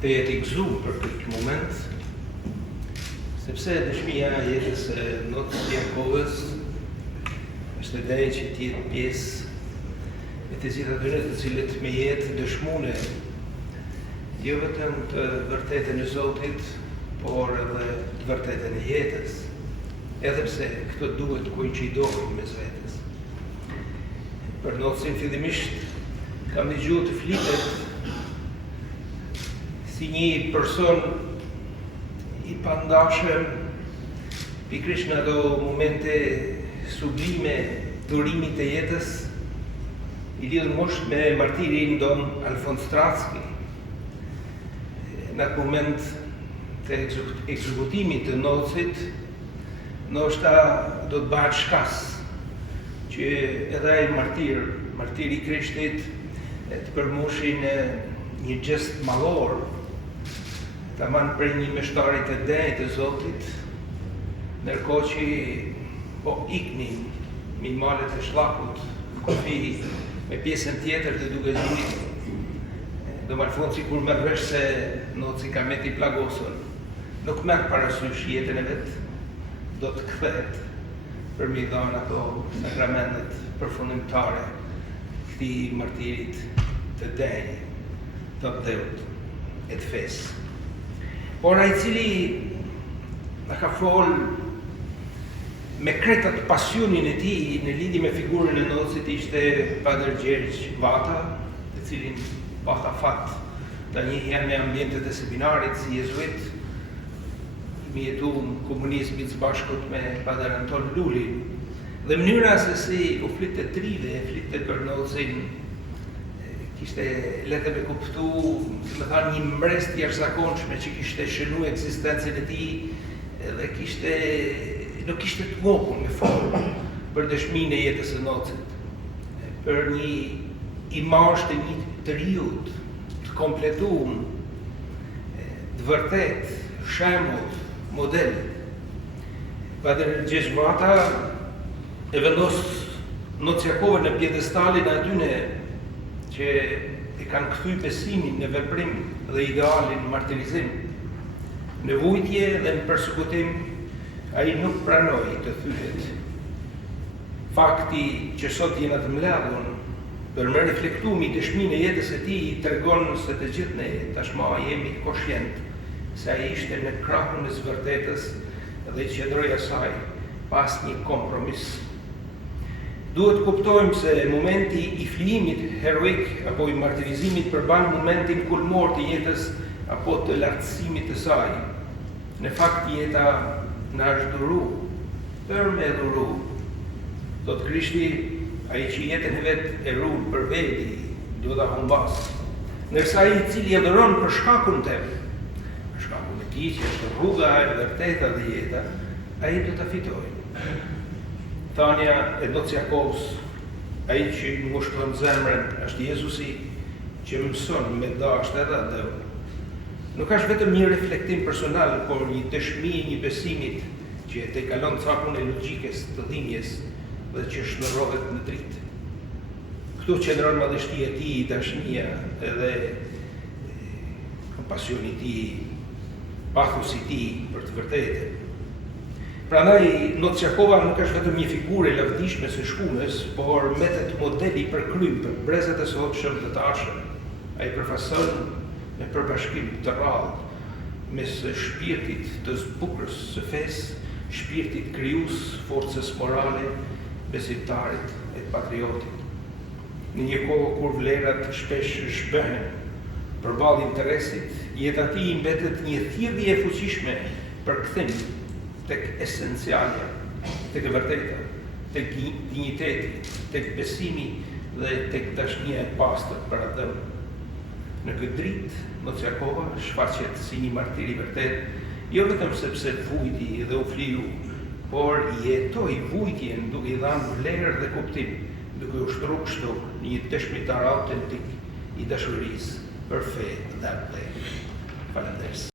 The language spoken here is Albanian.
të jetë i gëzuar për këtë moment, sepse dëshmia e jetës së Notës Jakovës është e që të jetë pjesë e të gjitha atyre të cilët me jetë dëshmune jo vetëm të vërtetën e Zotit, por edhe të vërtetën e jetës, edhe pse këto duhet koincidojnë mes vetes. Për Notësin fillimisht kam dëgjuar të flitet si një person i pandashëm pikërisht në ato momente sublime durimit të jetës, i lidhur mosht me martirin Don Alfons Stratski. Në atë moment të ekzekutimit të Notësit, ndoshta do të bëhet shkas që edhe ai martiri i Krishtit, të përmbushin një gjest mallor, tamam për një meshtarit të denjë të Zotit, ndërkohë që po iknin me malet e shllakut, kufi me pjesën tjetër të duke zgjidhur. Do më alfon si kur merr vesh se Notësi ka meti plagosën, nuk merr parasysh jetën e vet, do të kthehet për mi dhënë ato sakramentet përfundimtare këtij martirit të denjë, të vdeut e të fesë. Por ai cili na ka fol me kretat pasionin e tij në lidhje me figurën e Notësit ishte Padre Gjergj Vata, i cili pata fat ta njihja në ambientet e seminarit si jezuit, mi jetu në komunizmit së bashkut me Padre Anton Lulin, dhe mënyra se si u flitet trive, flitet për Notësin, kishte letë me kuptu, si me thanë, një mbrest jashtëzakonshme që kishte shënu eksistencën e tij dhe nuk kishte të ngopur me formë për dëshminë e jetës së Notësit, për një imazh të një periudhë të kompletuar, të vërtet, shembull, model. Padre Gjergj Vata e vendos Notës Jakovën në pjedestalin e atyne që e kanë kthy besimin në veprim dhe idealin në martirizim. Në vujtje dhe në përsekutim, ai nuk pranoi të thyhet. Fakti që sot jena të mbledhur për me reflektumi dëshminë e jetës e tij tregon se të gjithë ne tashmë jemi koshient se ai ishte në krahun e së vërtetës dhe qëndroi asaj pas një kompromis. Duhet kuptojmë se momenti i flijimit heroik apo i martirizimit përban momentin kulmor të jetës apo të lartësimit të saj. Në fakt jeta na është dhuru, për me dhuru. Thot Krishti, ai që jetën e vet e ruan për veti, do ta humbas. Ndërsa ai i cili e dhuron për shkakun tim, për shkakun e tij që është rruga e vërteta dhe jeta, ai do ta fitojë. Thania e Notës Jakovës, ai që ngushton zemrën është Jezusi që mëson me dashur edhe atë. Nuk është vetëm një reflektim personal, por një dëshmi e një besimit që te kalon cakun e logjikës të dhimbjes dhe që shndërrohet në dritë. Këtu qëndron madhështia e tij, dashnia edhe kompasioni i tij, pathusi i tij për të vërtetën. Prandaj Notës Jakova nuk është vetëm një figurë e lavdishme së shkunës, por metet modeli për krym për brezat e sotshëm të tashëm. Ai përfason me përbashkim të rrallë mes shpirtit të zbukur së fesë, shpirtit krijues, forcës morale, besimtarit e patriotit. Në një kohë kur vlerat shpesh zhbehen përballë interesit, jeta e tij mbetet një thirrje e fuqishme për kthim tek esencialja, tek e vërteta, tek dinjiteti, tek besimi dhe tek dashnia e pastër për atë. Në këtë dritë, Notës Jakova shfaqet si një martir i vërtet, jo vetëm sepse vujti dhe u fliu, por jetoi vujtjen duke i dhënë vlerë dhe kuptim, duke ushtruar kështu një dëshmitar autentik i dashurisë për fe dhe vlerë. Falënderit.